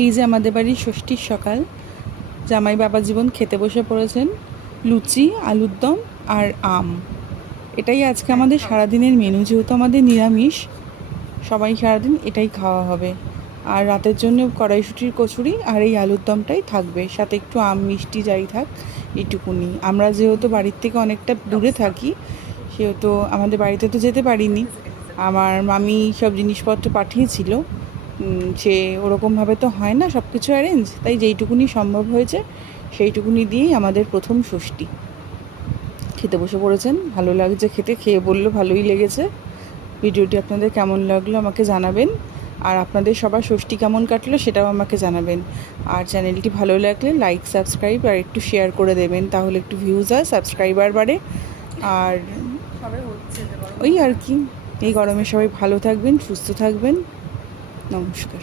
এই যে আমাদের বাড়ির ষষ্ঠীর সকাল, জামাই বাবা জীবন খেতে বসে পড়েছেন লুচি, আলুর দম আর আম। এটাই আজকে আমাদের সারাদিনের মেনু, যেহেতু আমাদের নিরামিষ, সবাই সারাদিন এটাই খাওয়া হবে। আর রাতের জন্য কড়াইশুঁটির কচুরি আর এই আলুর দমটাই থাকবে, সাথে একটু আম মিষ্টি যাই থাক, এইটুকুনি। আমরা যেহেতু বাড়ির থেকে অনেকটা দূরে থাকি, সেহেতু আমাদের বাড়িতে তো যেতে পারিনি। আমার মামি সব জিনিসপত্র পাঠিয়েছিল, সে ওরকমভাবে তো হয় না সব কিছু অ্যারেঞ্জ, তাই যেইটুকুনি সম্ভব হয়েছে সেইটুকুনি দিয়েই আমাদের প্রথম ষষ্ঠী। খেতে বসে পড়েছেন, ভালো লাগছে খেতে, খেয়ে বললো ভালোই লেগেছে। ভিডিওটি আপনাদের কেমন লাগলো আমাকে জানাবেন, আর আপনাদের সবার ষষ্ঠী কেমন কাটলো সেটাও আমাকে জানাবেন। আর চ্যানেলটি ভালো লাগলে লাইক, সাবস্ক্রাইব আর একটু শেয়ার করে দেবেন, তাহলে একটু ভিউজ হয়, সাবস্ক্রাইবার বাড়ে। আর ওই আর কি, এই গরমে সবাই ভালো থাকবেন, সুস্থ থাকবেন। নমস্কার।